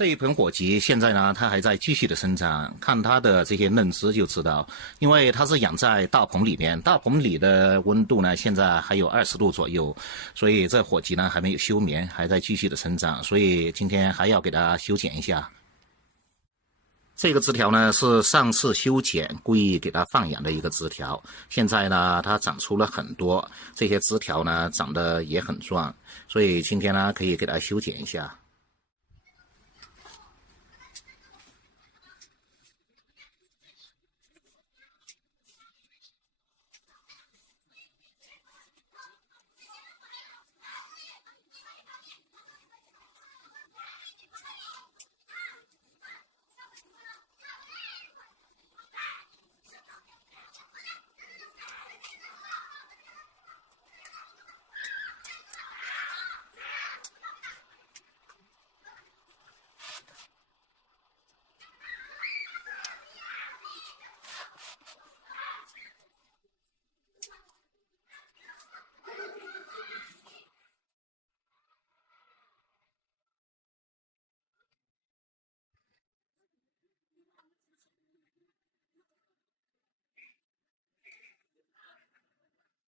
这一盆火棘现在呢，它还在继续的生长，看它的这些嫩枝就知道，因为它是养在大棚里面，大棚里的温度呢，现在还有20度左右，所以这火棘呢还没有休眠，还在继续的生长，所以今天还要给它修剪一下。这个枝条呢是上次修剪故意给它放养的一个枝条，现在呢它长出了很多，这些枝条呢长得也很壮，所以今天呢可以给它修剪一下。